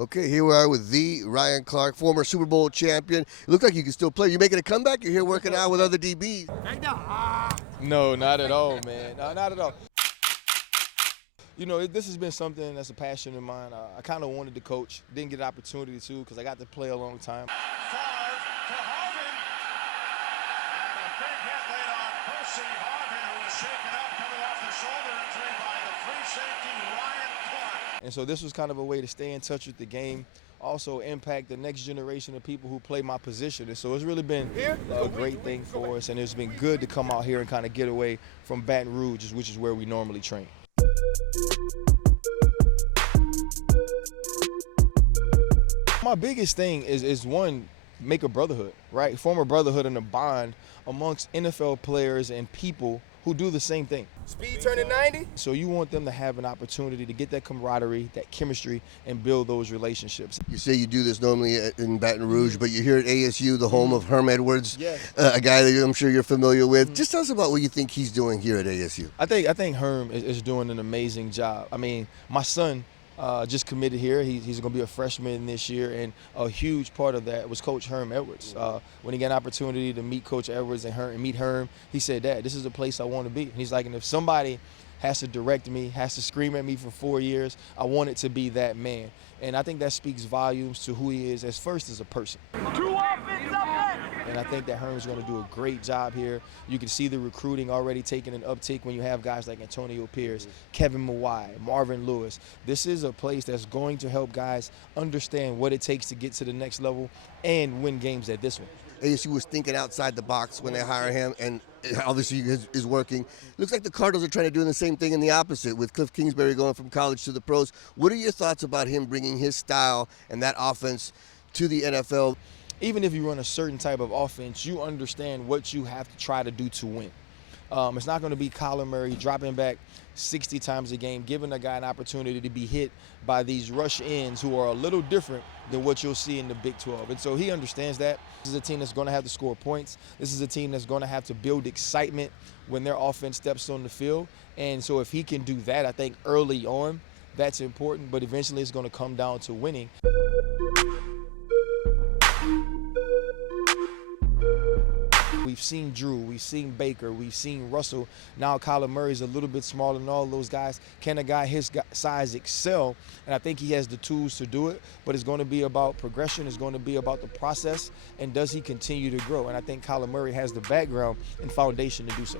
Okay, here we are with the Ryan Clark, former Super Bowl champion. You look like you can still play. You making a comeback? You're here working out with other DBs. No, not at all, man. No, not at all. You know, this has been something that's a passion of mine. I kind of wanted to coach. Didn't get an opportunity to because I got to play a long time. And so this was kind of a way to stay in touch with the game, also impact the next generation of people who play my position. And so it's really been a great thing for us, and it's been good to come out here and kind of get away from Baton Rouge, which is where we normally train. My biggest thing is one, make a brotherhood, right? Form a brotherhood and a bond amongst NFL players and people who do the same thing. Speed turning 90? So you want them to have an opportunity to get that camaraderie, that chemistry, and build those relationships. You say you do this normally in Baton Rouge, but you're here at ASU, the home of Herm Edwards, Yes. A guy that I'm sure you're familiar with. Just tell us about what you think he's doing here at ASU. I think Herm is doing an amazing job. I mean, my son just committed here. He's going to be a freshman this year, and a huge part of that was Coach Herm Edwards. When he got an opportunity to meet Coach Edwards and meet Herm, he said, "Dad, this is the place I want to be." And he's like, and if somebody has to direct me, has to scream at me for 4 years, I want it to be that man. And I think that speaks volumes to who he is as a person. And I think that Herm's going to do a great job here. You can see the recruiting already taking an uptick when you have guys like Antonio Pierce, Kevin Mawai, Marvin Lewis. This is a place that's going to help guys understand what it takes to get to the next level and win games at this one. ASU was thinking outside the box when they hired him, and obviously is working. Looks like the Cardinals are trying to do the same thing in the opposite, with Cliff Kingsbury going from college to the pros. What are your thoughts about him bringing his style and that offense to the NFL? Even if you run a certain type of offense, you understand what you have to try to do to win. It's not going to be Kyler Murray dropping back 60 times a game, giving a guy an opportunity to be hit by these rush ends who are a little different than what you'll see in the Big 12. And so he understands that. This is a team that's going to have to score points. This is a team that's going to have to build excitement when their offense steps on the field. And so if he can do that, I think early on, that's important. But eventually it's going to come down to winning. We've seen Drew, we've seen Baker, we've seen Russell. Now Kyler Murray's a little bit smaller than all those guys. Can a guy his size excel? And I think he has the tools to do it, but it's going to be about progression. It's going to be about the process, and does he continue to grow? And I think Kyler Murray has the background and foundation to do so.